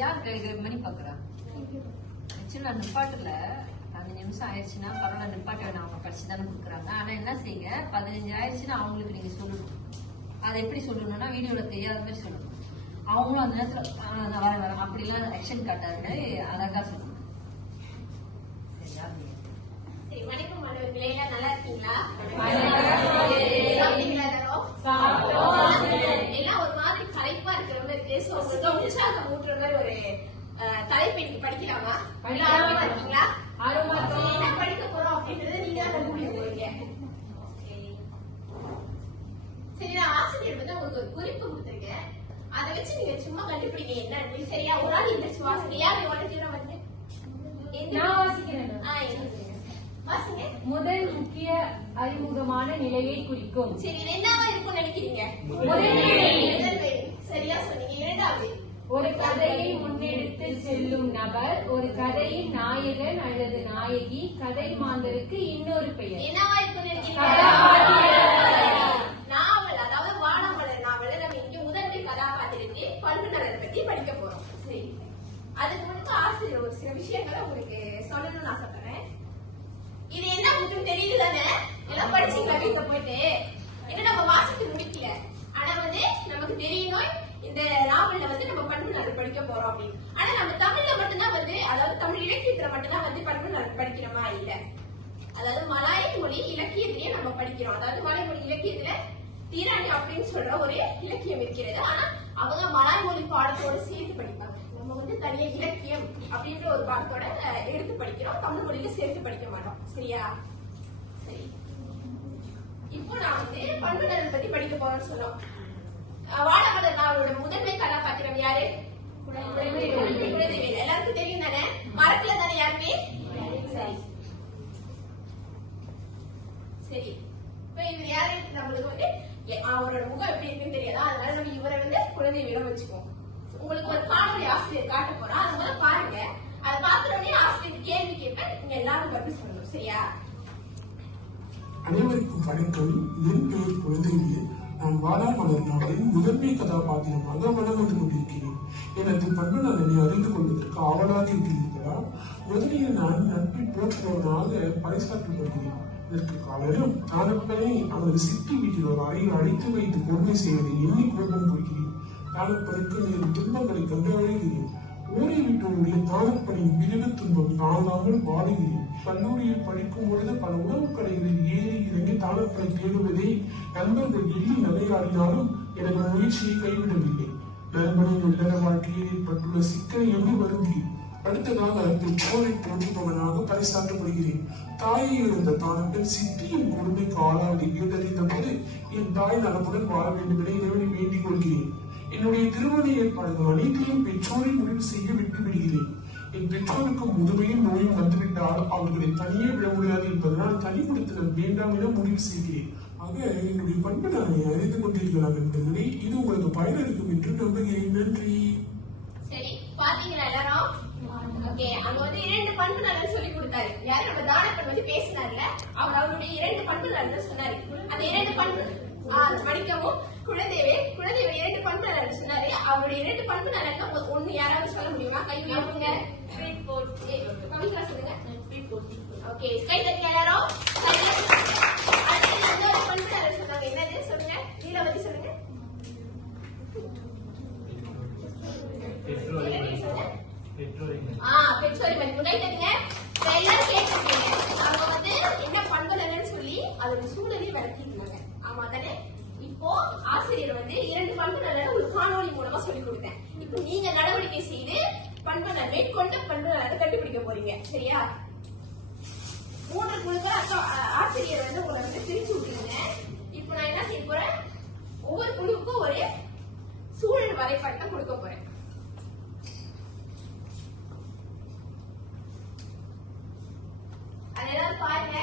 யாருக்கு இது மணி பாக்குறா? ஆக்சுவலா நிப்பாட்டுல 5 நிமிஷம் ஆயிடுச்சுன்னா பரவாயில்ல, நிப்பாட்ட வேணாம், அவங்க படிச்சு தானே கொடுக்குறாங்க. ஆனா என்ன செய்யுங்க, 15 ஆயிடுச்சுன்னா அவங்களுக்கு நீங்க சொல்லணும். அதை எப்படி சொல்லணும்னா வீடியோல தெரியாத மாதிரி சொல்லணும். அவங்களும் அந்த நேரத்துல வர அப்படிலாம் ஆக்ஷன் காட்டாருன்னு அழகா சொல்லணும். சரி, வணக்கம் மாணவர்களே, நல்லா இருக்கீங்களா? எல்லாம் ஒரு மாதிரி களைப்பா இருக்கிற மாதிரி இருக்கு. சோ உங்களுக்கு உற்சாகம் ஊட்டுற மாதிரி ஒரு தலைப்பு இன்னைக்கு படிக்கலாமா? ஆர்வமா இருக்கீங்களா? என்ன படிக்க போறோம் அப்படின்றத நீங்க தான் முடிவு போறீங்க. சரி, நான் ஆசிரியர் வந்து உங்களுக்கு ஒரு குறிப்பு கொடுத்துருக்கேன். அதை வச்சு நீங்க சும்மா கண்டுபிடிங்க என்ன. சரியா? ஒரு ஆள் இந்த வாசிங்க. யாரு வாசிக்கிறோம் வந்து நான் வாசிக்கிறேன். வாசிங்க. முதல் முக்கிய அறிமுகமான நிலையை குறிக்கும். சரி, இது என்னவா இருக்கும்னு நினைக்கிறீங்க? சரியா சொன்னீங்க. இரண்டாவது, ஒரு கதையை முன்னெடுத்து செல்லும் நபர், ஒரு கதையின் நாயகன் அல்லது நாயகி. கதை மாந்தருக்கு இன்னொரு பெயர். என்னவா இருக்கும்னு நினைக்கிறீங்க? நாவல், அதாவது வானமலர் நாவல். நம்ம இங்க முதன்மை கதாபாத்திரத்தை பண்புநலர் பத்தி படிக்க போறோம். சரி, அதுக்கு முன்னாடி ஆசிரியர் ஒரு சில விஷயங்களை உங்களுக்கு சொல்லணும்னு ஆசைப்படுறேன். இது என்ன உங்களுக்கு தெரியுது தானே? எல்லாம் படிச்சீங்களா வீட்டுல போயிட்டு? இன்னும் நம்ம வாசிக்க முடிக்கல, ஆனா வந்து நமக்கு தெரியணும் இந்த நாவல்ல வந்து நம்ம பண்புநலர் படிக்க போறோம் அப்படின்னு. ஆனா நம்ம தமிழ்ல மட்டும்தான் வந்து, அதாவது தமிழ் இலக்கியத்துல மட்டும்தான் வந்து பண்புநலர் படிக்கிறோமா? இல்ல. அதாவது மலாய் மொழி இலக்கியத்திலேயே நம்ம படிக்கிறோம். அதாவது மலாய் மொழி இலக்கியத்துல தீராணி அப்படின்னு சொல்ற ஒரு இலக்கியம் இருக்கிறது. ஆனா அவங்க மலாய் மொழி பாடத்தோட சேர்த்து படிப்பாங்க. நம்ம வந்து தனியா இலக்கியம் அப்படின்ற ஒரு பாடத்தோட எடுத்து படிக்கிறோம். தமிழ் மொழியில சேர்த்து படிக்க மாட்டோம். சரியா? சரி, இப்போ நான் வந்து பண்புநலர் பத்தி படிக்க போறேன்னு சொன்னோம். வானமலர் நாவலோட முதன்மை கதாபாத்திரம் யாரு? குலதேவி. எல்லாருக்கும் தெரியும் தானே? மறக்கல தானே யாருமே? சரி சரி, இப்ப இது யாரு? நம்மளுக்கு வந்து அவரோட முகம் எப்படி இருக்குன்னு தெரியாதா? அதனால நம்ம இவரை வந்து குலதேவியிடம் வச்சுக்குவோம். உங்களுக்கு ஒரு காணொலி ஆசிரியர் காட்ட போறோம், அது முதல்ல பாருங்க. அதை பார்த்துட்டோடனே ஆசிரியர் கேள்வி கேட்பேன், நீங்க எல்லாரும் பதில் சொல்லணும். சரியா? அனைவருக்கும் வணக்கம். என் பெயர் குலதேவி. நான் வானமலர் நாவலின் முதன்மை கதாபாத்திரமாக வளம் வந்து கொண்டிருக்கிறேன். எனது பண்புநலனை அறிந்து கொள்வதற்கு ஆவலாக இருக்கிறீர்களா? முதலில் நான் நட்பை போற்றுபவனாக பறைசாற்றப்படுகிறேன். இதற்கு காரணம் தானப்பனை அவரது சிட்டி வீட்டில் ஒரு அறையில் அடைத்து வைத்து கொடுமை செய்வதை எண்ணி கோபம் கொள்கிறேன். தானப்பனுக்கு நேரும் துன்பங்களை கண்டு அழைகிறேன். ஊரை விட்டோருடைய தானப்பனின் விரிவு துன்பம் தாங்காமல் வாடுகிறேன். கல்லூரியில் படிக்கும் பொழுது பல உணவு கடைகளில் ஏறி இறங்கி தானப்பனை தேடுவதை நண்பர்கள் எள்ளி நகையாடினாலும் எனது முயற்சியை கைவிடவில்லை. நண்பனின் இல்லற வாழ்க்கையில் ஏற்பட்டுள்ள சிக்கலை எண்ணி வருகிறேன். அடுத்ததாக பெற்றோரை போற்றுபவனாக பறைசாற்றப்படுகிறேன். தாயை இழந்த தானப்பன் சிட்டியின் கொடுமைக்கு ஆளாவதை கேட்டறிந்த போது என் தாய் நலமுடன் வாழ வேண்டும் என இறைவனை வேண்டிக் கொள்கிறேன். என்னுடைய திருமண ஏற்பாடுகள் அனைத்தையும் பெற்றோரை முடிவு செய்ய விட்டு விடுகிறேன். என் பெற்றோருக்கு முதுமையும் நோயும் வந்துவிட்டால் அவர்களை தனியே விட முடியாது என்பதனால் தனி கொடுத்தல் வேண்டாம் என முடிவு செய்கிறேன். ஆக என்னுடைய பண்புநலனை அறிந்து கொண்டீர்களா என்பதை இது உங்களுக்கு பயனளிக்கும் என்று நம்புகிறேன். நன்றி. சரி, பாத்தீங்களா எல்லாரும்? ஓகே, அங்க வந்து 2 பண்புநலன் சொல்லி கொடுத்தாரு. யாரு? நம்ம தானப்பன் வந்து பேசினார்ல, அவர் அவருடைய 2 பண்புநலன் சொன்னாரு. அந்த 2 பண்பு படிக்கவும் குலதேவி 2 பண்புநலன் சொன்னாரு. அவருடைய 2 பண்புநலன் ஒண்ணு யாராவது சொல்ல முடியுமா? கை உயர்த்துங்க. கவிதா சொல்லுங்க. ஓகே, கை தட்டி எல்லாரும். இன்னொரு பண்புநலன் சொன்னாங்க, என்னது சொல்லுங்க? நீலவதி சொல்லுங்க. பெற்றோரிமை. முறை தருங்க. எல்லாரும் கேட்டிருக்கீங்க. அவங்க வந்து என்ன பண்புநலன் சொல்லி அதோட சூழலையும் விளக்கிருக்காங்க. ஆமா தானே? இப்போ ஆசிரியர் வந்து 2 பண்புநலன் ஒரு காணொலி மூலமா சொல்லி கொடுத்தேன். இப்போ நீங்க நடவடிக்கை செய்து பண்புநலன் மேற்கொண்ட பண்புநலனை கண்டுபிடிக்க போறீங்க. சரியா? 3 குழுக்கள் ஆசிரியர் வந்து உங்களை வந்து பிரிச்சு விட்டுருங்க. இப்போ நான் என்ன செய்ய போறேன்? ஒவ்வொரு குழுவுக்கும் ஒரு சூழல் வரைபடத்தை கொடுக்க போறேன். அதெல்லாம் பாருங்க.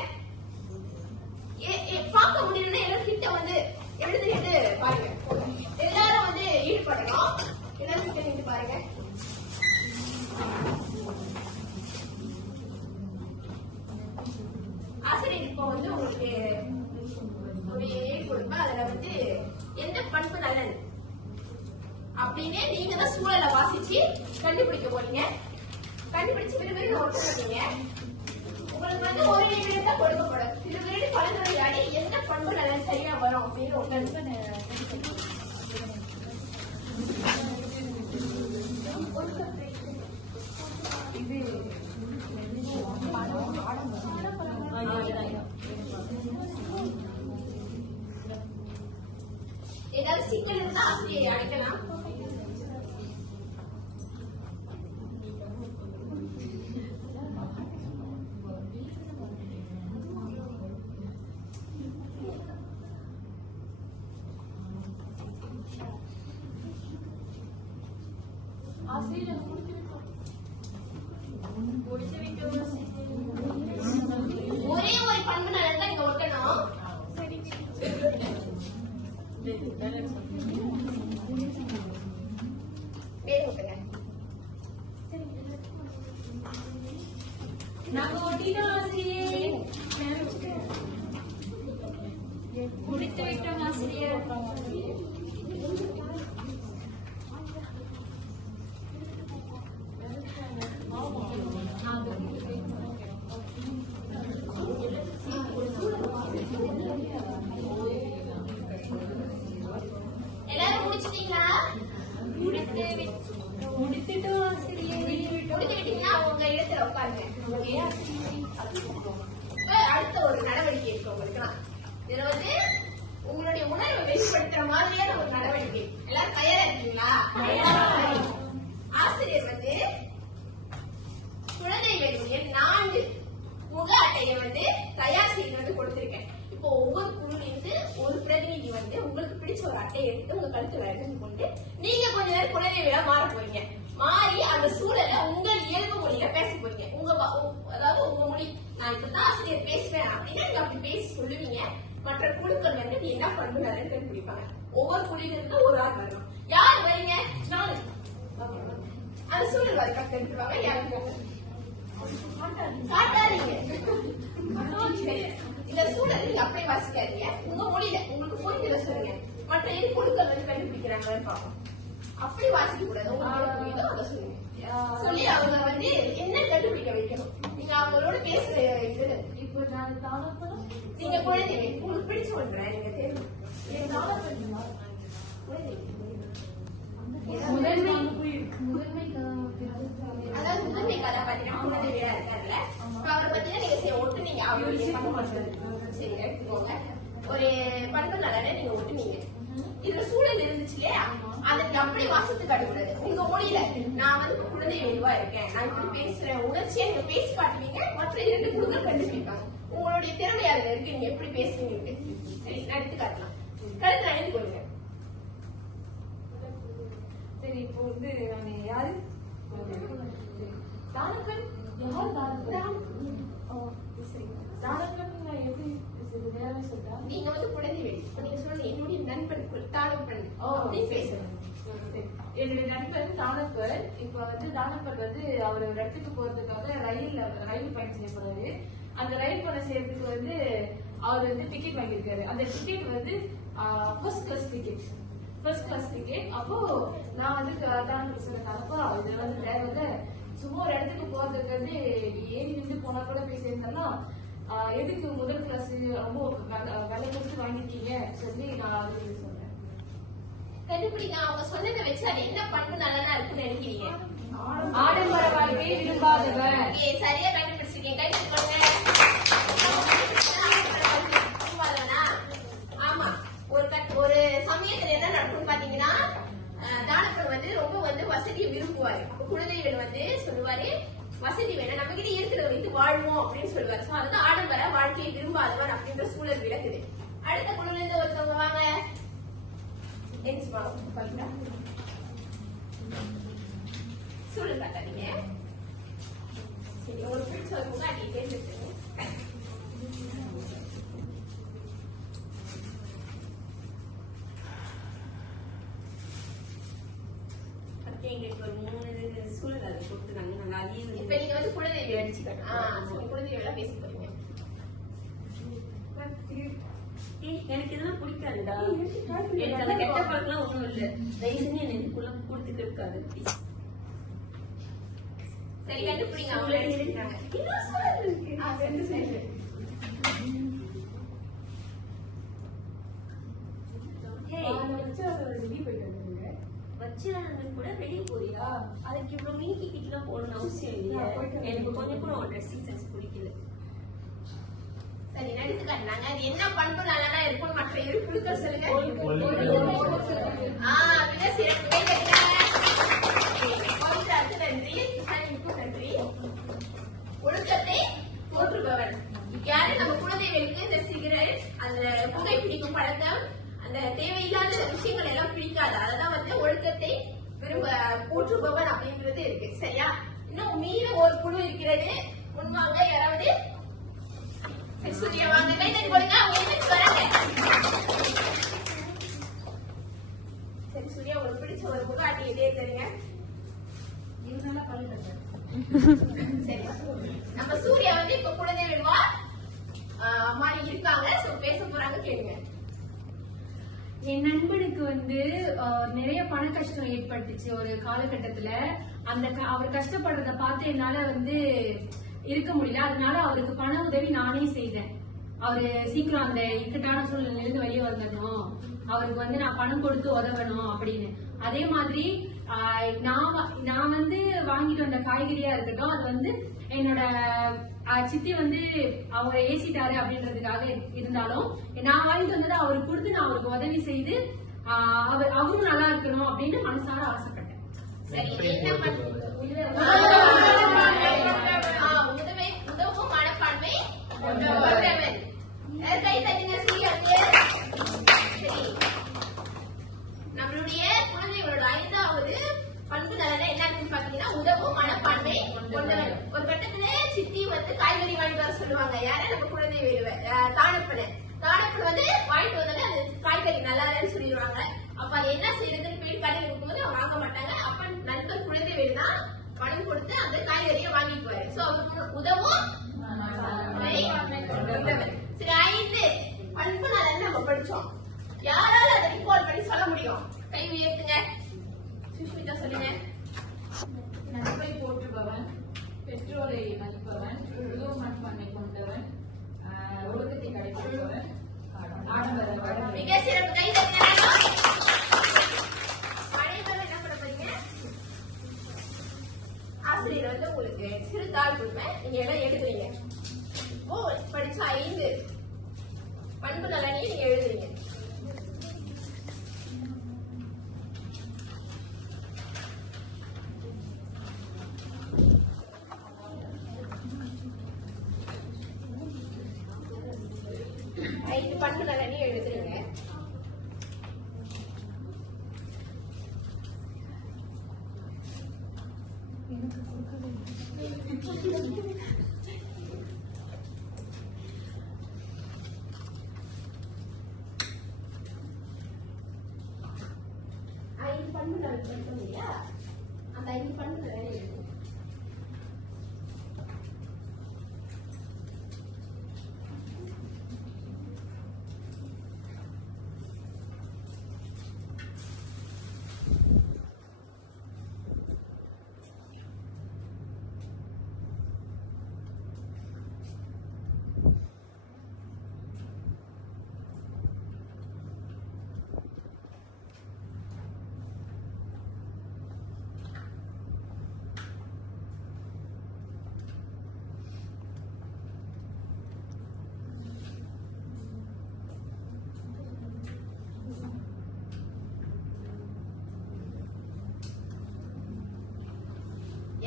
பார்க்க முடியலன்னா எல்லாரும் கிட்ட வந்து எப்படி தெரியுது பாருங்க. எல்லாரும் வந்து ஈடுபடுங்க. பாருங்க. ஆசிரியர் இப்போ வந்து உங்களுக்கு ஒரு ஏ கொடுப்பேன். அதுல வந்து எந்த பண்பு நலன் அப்படின்னு நீங்க தான் சூழலை வாசிச்சு கண்டுபிடிக்க போறீங்க. கண்டுபிடிச்சு விரும்பி ஒட்டு போட்டீங்க. உங்களுக்கு வந்து ஒரு நிமிடம் தான் கொடுக்கப்படும். திருவிழி கலந்துரையாடி எந்த பண்பு நலன் சரியா வரும் அப்படின்னு ஒன்று ஏதாவது சிக்கல் இருந்தா ஆசிரியரை அழைக்கலாம். ஒரே ஒரு பண்பு நலன் தான் இங்க ஒட்டணும். பேர் ஒட்டுங்க. நாங்க ஒட்டிட்டோம் ஆசிரியர். முடித்து விட்டோம் ஆசிரியர். எல்லாரும் முடிச்சிட்டீங்களா? முடித்துட்டோம் ஆசிரியர். முடித்து விட்டீங்கன்னா உங்க இடத்துல உட்காருங்க. அடுத்த ஒரு நடவடிக்கை இருக்கு உங்களுக்கு. இதுல வந்து உங்களுடைய உணர்வை வெளிப்படுத்துற மாதிரியான ஒரு நடவடிக்கை. எல்லாரும் தயாரா இருக்கீங்களா? ஆசிரியர் வந்து குழந்தை வேலுடைய 4 முக அட்டையை வந்து தயார் செய்து வந்து கொடுத்திருக்கேன். இப்போ ஒவ்வொரு குழுவிலிருந்து ஒரு பிரதிநிதி வந்து உங்களுக்கு பிடிச்ச ஒரு அட்டையை எடுத்து உங்க கழுத்துல எடுத்து கொண்டு நீங்க கொஞ்ச நேரம் குழந்தை வேலா மாற போறீங்க. மாறி அந்த சூழலை உங்கள் இயல்பு மொழியில பேச போறீங்க. அதாவது உங்க மொழி, நான் இப்பதான் ஆசிரியர் பேசுவேன் அப்படின்னா நீங்க அப்படி பேசி சொல்லுவீங்க. மற்ற குழுக்கள் வந்து நீ என்ன பண்பு நலன் கண்டுபிடிப்பாங்க. ஒவ்வொரு குழுவிலிருந்து ஒரு ஆள் வரணும். யார் வரீங்க? நானு. அந்த சூழல் வரை கற்றுவாங்க. யாருக்கு காட்டாதீங்க. இந்த சூழல் நீங்க அப்படியே வாசிக்காதீங்க. உங்க மொழியில உங்களுக்கு புரிஞ்சத சொல்லுங்க. மற்ற எது குழுக்கள் வந்து கண்டுபிடிக்கிறாங்கன்னு பார்ப்போம். அப்படி வாசிக்க கூடாது. உங்களுக்கு புரியுதோ அதை சொல்லுங்க. சொல்லி அவங்க வந்து என்ன கண்டுபிடிக்க வைக்கணும். நீங்க அவங்களோட பேசுற இது இப்போ நான் தானப்படும். நீங்க குழந்தைங்க உங்களுக்கு பிடிச்ச ஒன்று நீங்க தேர்வு அதாவது முதன்மை கதாபாத்திரம் குழந்தை வீடா இருக்காருல்ல, அவரை பத்தினா நீங்க ஒட்டுனீங்க. அவருடைய சரி எடுத்துக்கோங்க. ஒரு பண்பு நலனை நீங்க ஒட்டுனீங்க. இதுல சூழல் இருந்துச்சு இல்லையா, அதை நீங்க அப்படி வாசித்து காட்டக்கூடாது. உங்க மொழியில நான் வந்து குழந்தை வெகுவா இருக்கேன், நான் இப்படி பேசுறேன் உணர்ச்சியா நீங்க பேசி காட்டுவீங்க. மற்ற 2 குழுக்கள் கண்டுபிடிப்பாங்க. உங்களுடைய திறமை அதுல இருக்கு. நீங்க எப்படி பேசுவீங்க. சரி, எடுத்து காட்டலாம். கருத்து அணிந்து கொள்ளுங்க. சரி, இப்போ வந்து நாங்க யாரு தானப்பன்? யார் தானப்பன்? தானப்பன் எப்படி வேற சொல்றா? நீங்க வந்து குழந்தை வெளி நீங்க சொல்லுங்க. என்னுடைய நண்பன் தானப்பன் அப்படின்னு பேசுறேன். என்னுடைய நண்பன் தானப்பன். இப்ப வந்து தானப்பன் வந்து அவர் ஒரு இடத்துக்கு போறதுக்காக ரயில் பயணம் செய்ய போறாரு. அந்த ரயில் பயணம் செய்யறதுக்கு வந்து அவர் வந்து டிக்கெட் வாங்கியிருக்காரு. அந்த டிக்கெட் வந்து ஃபர்ஸ்ட் கிளாஸ் டிக்கெட். அப்போ நான் வந்து தானப்பன் சொன்னப்பா இது வந்து தேவையில்ல, சும்மா ஒரு இடத்துக்கு போறதுக்கு வந்து ஏறி நின்று போனா கூட போய் சேர்ந்தோம்னா எதுக்கு முதல் கிளாஸ் ரொம்ப விலை கொடுத்து வாங்கிருக்கீங்க சொல்லி நான் அது சொல்றேன். கண்டுபிடிங்க. அவங்க சொன்னதை வச்சு அது என்ன பண்பு நல்லதா இருக்குன்னு நினைக்கிறீங்க? ஆடம்பர வாழ்க்கையை விரும்பாதவர். சரியா கண்டுபிடிச்சிருக்கீங்க. கை ஆமா. ஒரு சமயத்துல என்ன நடக்கும் பாத்தீங்கன்னா, தானப்பன் வந்து ரொம்ப வந்து வசதியை விரும்புவாரு. குழந்தைகள் வந்து சொல்லுவாரு, வசதி வேணும், நம்ம கிட்ட இருக்கிறத வைத்து வாழ்வோம் அப்படின்னு சொல்லுவாரு. சோ அதுதான் ஆடம்பர வாழ்க்கையை விரும்பாதவர் அப்படின்ற சூழல் விளக்குது. அடுத்த குழுல இருந்து ஒருத்தவங்க வாங்க. சூழல் காட்டாதீங்க. சரி, உங்களுக்கு பிடிச்ச ஒரு முன்னாடி தேர்ந்தெடுத்துங்க. எங்களுக்கு ஒரு 3 சூழல் அதை கொடுத்துருக்காங்க. நாங்க அதையும் இப்ப நீங்க வந்து குலதெய்வி அடிச்சுக்கணும். குலதெய்வி எல்லாம் பேச போறீங்க. எனக்கு இதெல்லாம் பிடிக்காதுடா. எனக்கு அந்த கெட்ட பழக்கம்லாம் ஒண்ணும் இல்ல. தயவு செஞ்சு எனக்குள்ள கொடுத்துட்டு இருக்காது. சரி கண்டுபிடிங்க. அவங்களே இருக்காங்க. சரி வச்சிருந்தது கூட வெளியே போறியா? அதுக்கு இவ்வளவு மினிக்கி கிட்டலாம் போகணும்னு அவசியம் இல்லையா? எனக்கு கொஞ்சம் கூட உன் ட்ரெஸ்ஸிங் சென்ஸ் பிடிக்கல. சரி நடித்து காட்டினாங்க. அது என்ன பண்பு நல்லா இருக்கும் மற்ற இரு குழுக்கள் சொல்லுங்க. மிக சிறப்பு. நன்றி. நன்றி. ஒழுக்கத்தை போற்றுபவன். யாரு நம்ம குலதெய்வங்களுக்கு இந்த சிகரெட் அந்த புகைப்பிடிக்கும் பழக்கம் அந்த தேவையில்லாத விஷயங்கள் எல்லாம் பிடிக்காது. அததான் வந்து ஒழுக்கத்தை போற்றுபவன் அப்படின்றது இருக்கு. சரியா? இன்னும் மீற ஒரு குழு இருக்கிறது. முன்வாங்க யாராவது. சூர்யா வாங்க கை தட்டி கொடுங்க. அவங்க எந்திரிச்சு வராங்க. சரி சூர்யா உங்களுக்கு பிடிச்ச ஒரு முகாட்டி இதே தருங்க. சரி நம்ம சூர்யா வந்து இப்ப குலதெய்வ மாதிரி இருக்காங்க. சோ பேச போறாங்க கேளுங்க. என் நண்பனுக்கு வந்து நிறைய பண கஷ்டம் ஏற்பட்டுச்சு ஒரு காலகட்டத்துல. அவர் கஷ்டப்படுறத பார்த்து என்னால வந்து இருக்க முடியல. அதனால அவருக்கு பண உதவி நானே செய்தேன். அவரு சீக்கிரம் அந்த இக்கட்டான சூழ்நிலையிலிருந்து வெளியே வந்துடணும், அவருக்கு வந்து நான் பணம் கொடுத்து உதவணும் அப்படின்னு. அதே மாதிரி நான் வந்து வாங்கிட்டு வந்த காய்கறியா இருக்கட்டும், அது வந்து என்னோட சித்தி வந்து அவரை ஏசிட்டாரு அப்படின்றதுக்காக இருந்தாலும் நான் வாங்கிட்டு வந்ததை அவருக்கு கொடுத்து நான் அவருக்கு உதவி செய்து அவரும் நல்லா இருக்கணும் அப்படின்னு மனசார ஆசைப்பட்டேன். சரி உதவும் மனப்பான்மை கை தட்டுங்க. சரி நம்மளுடைய குழந்தைகளோட 5வது பண்பு நலனை என்னன்னு பாத்தீங்கன்னா உதவும் மனப்பான்மை கொண்டவன். ஒரு கட்டத்துல சித்தி வந்து காய்கறி வாங்கிட்டு வர சொல்லுவாங்க. யார நம்ம குழந்தை தானப்பன வந்து வாங்கிட்டு வந்தாலே அந்த காய்கறி நல்லா இல்லைன்னு சொல்லிடுவாங்க. அப்ப அது என்ன செய்யறதுன்னு போய் கடையில் இருக்கும்போது அவங்க வாங்க மாட்டாங்க. அப்ப நண்பர் குழந்தை தான் பணம் கொடுத்து அந்த காய்கறியை வாங்கிக்குவாரு. சோ அவருக்கு உதவும் சரி 5 பண்பு நலன் நம்ம படிச்சோம். யாரால அதை ரிகால் பண்ணி சொல்ல முடியும்? கை உயர்த்துங்க. சுஷ்மிதா சொல்லுங்க. நட்பை போற்றுபவன், பெற்றோரை மதிப்பவன், உதவு மனப்பான்மை கொண்டவன், ஒழுக்கத்தை கடைபிடிப்பவன், ஆடம்பர. மிக சிறப்பு. கை தட்டுங்க. அனைவரும் என்ன பண்ண போறீங்க? ஆசிரியர் வந்து உங்களுக்கு சிறு தாள் கொடுப்பேன். நீங்க எல்லாம் எழுதுறீங்க. படிச்ச 5 பண்பு நலனையும் நீங்க எழுதுறீங்க. பண்பு நலனையும் எழுதுறீங்க. பண்பு நலன் படிக்கணும் இல்லையா? அந்த 5 பண்பு நலனை எழுதுங்க.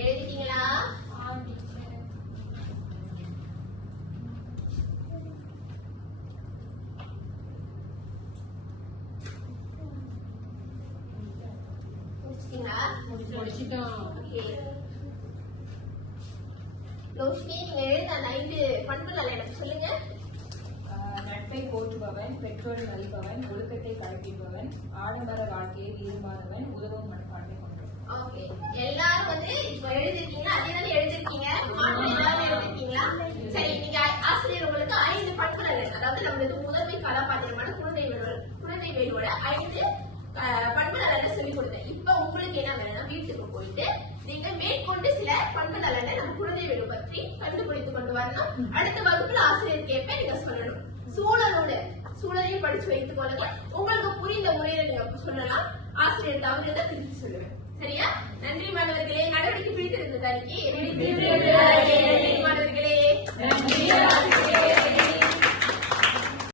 எழுதிட்டீங்களா? லோஷ்னி நீங்க எழுத அந்த 5 பண்புகள் எனக்கு சொல்லுங்க. நட்பை போற்றுபவன், பெற்றோரை மதிப்பவன், ஒழுக்கத்தை கடைபிடிப்பவன், ஆடம்பர வாழ்க்கையை விரும்பாதவன், உதவும் மனப்பான்மை கொண்டவன். ஓகே, எல்லாரும் வந்து இப்ப எழுதிருக்கீங்களா? அதே தானே எழுதிருக்கீங்க? மாற்றம் எல்லாரும் எழுதிருக்கீங்களா? சரி, இன்னைக்கு ஆசிரியர் உங்களுக்கு 5 பண்புகள், அதாவது நம்மளுக்கு முதன்மை கதாபாத்திரமான குழந்தைகளோட 5 பண்பு நலனை சொல்லி கொடுத்தேன். இப்ப உங்களுக்கு என்ன வேணும்னா வீட்டுக்கு போயிட்டு நீங்க மேற்கொண்டு சில பண்பு நலனை நம்ம குழந்தைகளை பற்றி கண்டுபிடித்து கொண்டு வரணும். அடுத்த வகுப்புல ஆசிரியர் கேட்ப நீங்க சொல்லணும். சூழலையும் படிச்சு வைத்துக் கொள்ளுங்க. உங்களுக்கு புரிந்த முறையில நீங்க சொல்லலாம். ஆசிரியர் தவறுதான் திருப்பி சொல்லுவேன். சரியா? நன்றி மாணவர்களே. நடவடிக்கை பிடித்திருந்தது. மாணவர்களே.